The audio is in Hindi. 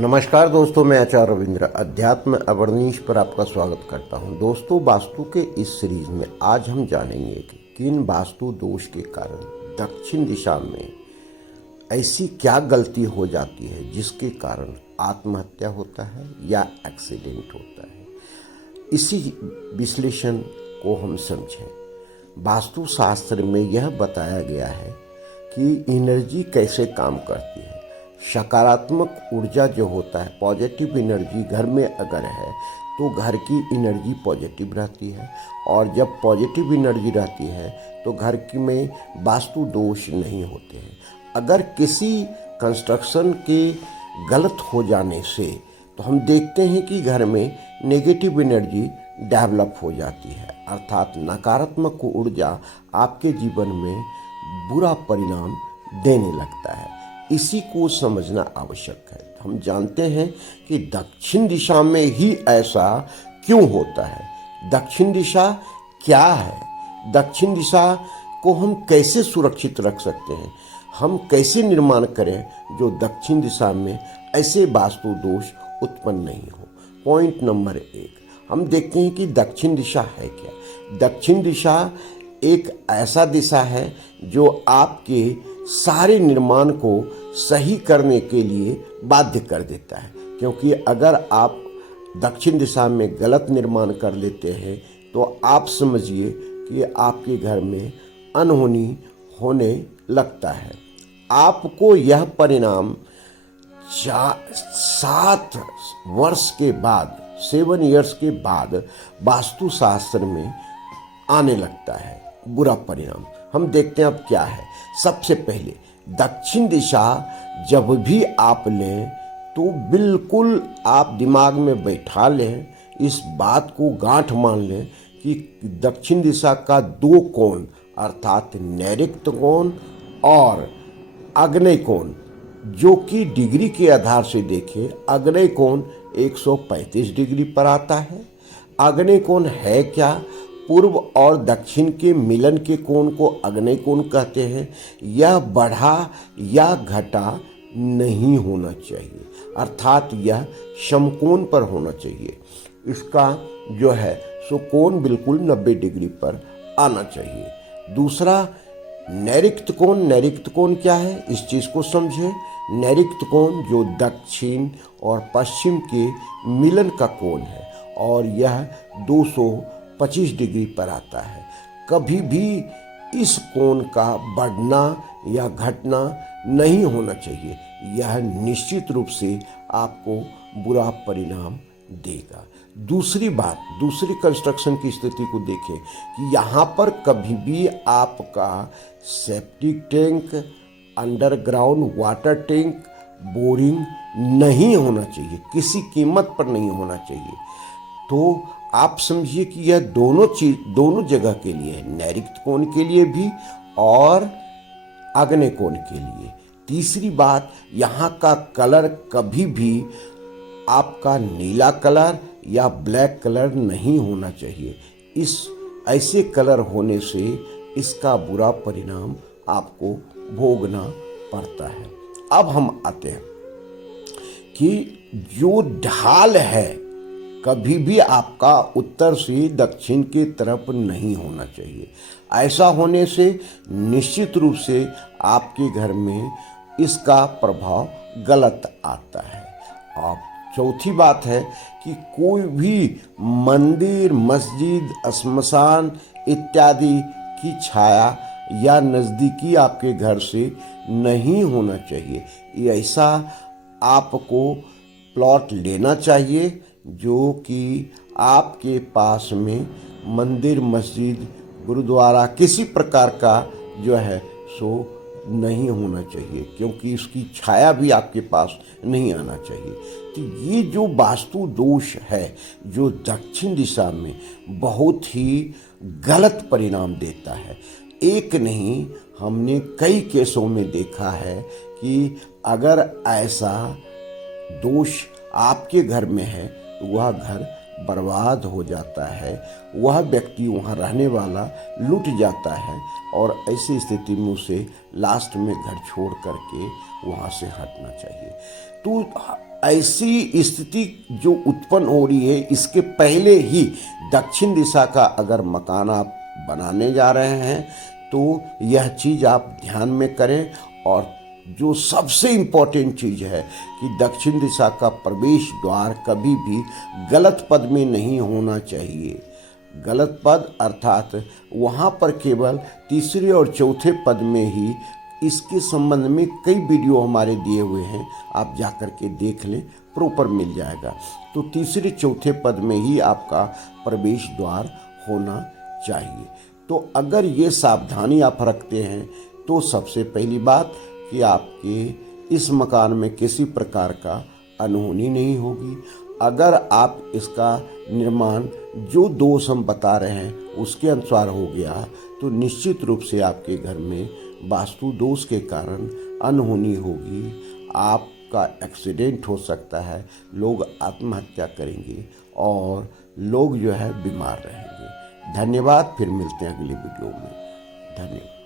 नमस्कार दोस्तों, मैं आचार्य रविंद्र अध्यात्म अवर्णीश पर आपका स्वागत करता हूं। दोस्तों, वास्तु के इस सीरीज में आज हम जानेंगे कि किन वास्तु दोष के कारण दक्षिण दिशा में ऐसी क्या गलती हो जाती है जिसके कारण आत्महत्या होता है या एक्सीडेंट होता है। इसी विश्लेषण को हम समझें। वास्तु शास्त्र में यह बताया गया है कि एनर्जी कैसे काम करती है। सकारात्मक ऊर्जा जो होता है, पॉजिटिव एनर्जी घर में अगर है तो घर की एनर्जी पॉजिटिव रहती है, और जब पॉजिटिव एनर्जी रहती है तो घर की में वास्तु दोष नहीं होते हैं। अगर किसी कंस्ट्रक्शन के गलत हो जाने से तो हम देखते हैं कि घर में नेगेटिव एनर्जी डेवलप हो जाती है, अर्थात नकारात्मक ऊर्जा आपके जीवन में बुरा परिणाम देने लगता है। इसी को समझना आवश्यक है। हम जानते हैं कि दक्षिण दिशा में ही ऐसा क्यों होता है। दक्षिण दिशा क्या है? दक्षिण दिशा को हम कैसे सुरक्षित रख सकते हैं? हम कैसे निर्माण करें जो दक्षिण दिशा में ऐसे वास्तु दोष उत्पन्न नहीं हो। पॉइंट नंबर 1, हम देखते हैं कि दक्षिण दिशा है क्या। दक्षिण दिशा एक ऐसा दिशा है जो आपके सारे निर्माण को सही करने के लिए बाध्य कर देता है, क्योंकि अगर आप दक्षिण दिशा में गलत निर्माण कर लेते हैं तो आप समझिए कि आपके घर में अनहोनी होने लगता है। आपको यह परिणाम 7 वर्ष के बाद, 7 इयर्स के बाद वास्तुशास्त्र में आने लगता है बुरा परिणाम। हम देखते हैं अब क्या है। सबसे पहले दक्षिण दिशा जब भी आप लें तो बिल्कुल आप दिमाग में बैठा लें, इस बात को गांठ मान लें कि दक्षिण दिशा का 2 कोण, अर्थात नैऋत्य कोण और आग्नेय कोण, जो कि डिग्री के आधार से देखें, आग्नेय कोण 135 डिग्री पर आता है। आग्नेय कोण है क्या? पूर्व और दक्षिण के मिलन के कोण को आग्नेय कोण कहते हैं। यह बढ़ा या घटा नहीं होना चाहिए, अर्थात यह समकोण पर होना चाहिए। इसका जो है सो कोण बिल्कुल 90 डिग्री पर आना चाहिए। दूसरा, नैऋत्य कोण। नैऋत्य कोण क्या है, इस चीज़ को समझें। नैऋत्य कोण जो दक्षिण और पश्चिम के मिलन का कोण है, और यह 225 डिग्री पर आता है। कभी भी इस कोण का बढ़ना या घटना नहीं होना चाहिए। यह निश्चित रूप से आपको बुरा परिणाम देगा। दूसरी बात, दूसरी कंस्ट्रक्शन की स्थिति को देखें कि यहाँ पर कभी भी आपका septic tank, underground water tank, boring नहीं होना चाहिए, किसी कीमत पर नहीं होना चाहिए। तो आप समझिए कि यह दोनों जगह के लिए है, नैऋत्य कोण के लिए भी और आग्नेय कोण के लिए। तीसरी बात, यहाँ का कलर कभी भी आपका नीला कलर या ब्लैक कलर नहीं होना चाहिए। इस ऐसे कलर होने से इसका बुरा परिणाम आपको भोगना पड़ता है। अब हम आते हैं कि जो ढाल है कभी भी आपका उत्तर से दक्षिण की तरफ नहीं होना चाहिए। ऐसा होने से निश्चित रूप से आपके घर में इसका प्रभाव गलत आता है। और चौथी बात है कि कोई भी मंदिर, मस्जिद, श्मशान इत्यादि की छाया या नज़दीकी आपके घर से नहीं होना चाहिए। ऐसा आपको प्लॉट लेना चाहिए जो कि आपके पास में मंदिर, मस्जिद, गुरुद्वारा किसी प्रकार का जो है सो नहीं होना चाहिए, क्योंकि इसकी छाया भी आपके पास नहीं आना चाहिए। तो ये जो वास्तु दोष है जो दक्षिण दिशा में बहुत ही गलत परिणाम देता है। एक नहीं, हमने कई केसों में देखा है कि अगर ऐसा दोष आपके घर में है तो वह घर बर्बाद हो जाता है, वह व्यक्ति वहाँ रहने वाला लूट जाता है और ऐसी स्थिति में उसे लास्ट में घर छोड़ करके वहाँ से हटना चाहिए। तो ऐसी स्थिति जो उत्पन्न हो रही है, इसके पहले ही दक्षिण दिशा का अगर मकान आप बनाने जा रहे हैं तो यह चीज़ आप ध्यान में करें। और जो सबसे इम्पोर्टेंट चीज़ है कि दक्षिण दिशा का प्रवेश द्वार कभी भी गलत पद में नहीं होना चाहिए। गलत पद अर्थात वहाँ पर केवल तीसरे और चौथे पद में ही, इसके संबंध में कई वीडियो हमारे दिए हुए हैं, आप जा कर के देख लें, प्रॉपर मिल जाएगा। तो तीसरे चौथे पद में ही आपका प्रवेश द्वार होना चाहिए। तो अगर ये सावधानी आप रखते हैं तो सबसे पहली बात कि आपके इस मकान में किसी प्रकार का अनहोनी नहीं होगी। अगर आप इसका निर्माण जो दोष हम बता रहे हैं उसके अनुसार हो गया तो निश्चित रूप से आपके घर में वास्तु दोष के कारण अनहोनी होगी, आपका एक्सीडेंट हो सकता है, लोग आत्महत्या करेंगे और लोग जो है बीमार रहेंगे। धन्यवाद, फिर मिलते हैं अगली वीडियो में। धन्यवाद।